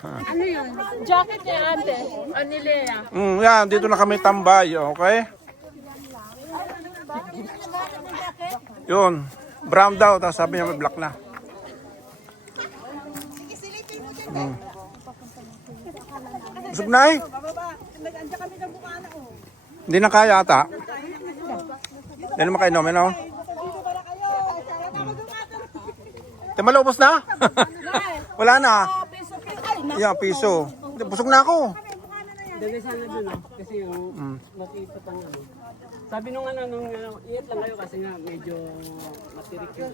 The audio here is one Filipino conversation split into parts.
Ano yun? Jacket niya ate. Anilea. Yan, dito na kami tambay, okay? Yun, brown daw, tapos sabi niya may black na. Busog na eh. Hindi na kaya ata. Hindi naman kayo namin, no? Timalo, ubos na? Wala na. Yeah, piso. Busog na ako. Dali sana dun kasi yung makita pang ano. Sabi nung iit lang kayo kasi nga medyo matirik yun.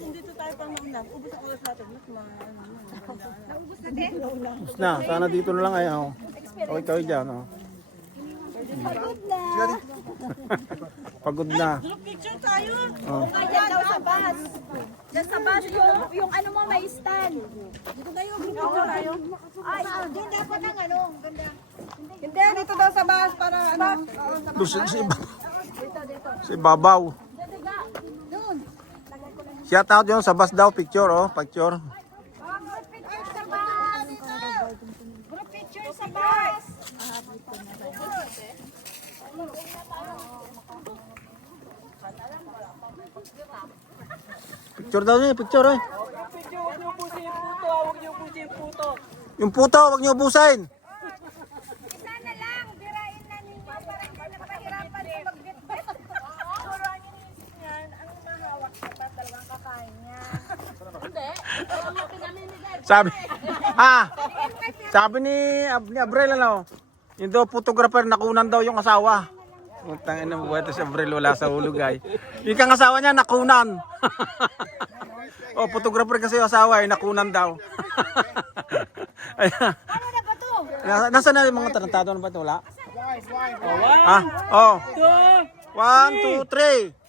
Dito tayo pang maunat. Ubus ako ulit natin. Naubos na din? Ubos na. Sana dito na lang ayaw. Okay kayo dyan, oh. Pagod na. Pagod na. Group picture tayo. Oh. Ayan daw sa bus. Diyan sa bus yung ano mo may stand. Dito tayo, group picture tayo. Ay, doon dapat ang ano. Ganda. Hindi, dito daw sa bus para ano. Si Babaw. Doon. Shout out yun sa bus daw. Picture, oh. Picture. Group picture sa bus. Group picture sa bus. Picture daw niya. Picture, eh. Huwag niyo ubusin yung puto, huwag niyo ubusin yung puto. Yung puto, wag niyo ubusin. Isa na lang, birain na ninyo para hindi na mahirapan yung magbitbit. Puro ang iniisip niyan, ang mahawak na ba talagang kakain niya? Hindi, ayaw mo pinamimigay. Sabi ni Abrel, ano, yung daw photographer, nakunan daw yung asawa. Utang ina mo, ito si Abrel, wala sa hulog ay. Yung kang asawa niya, nakunan. Oh, photographer kasi yung asawa, ay nakunan daw. Ano na ba to? Nasaan na yung mga tarantado na ba ito? Wala? One, Oh. two, 1, 2, 3.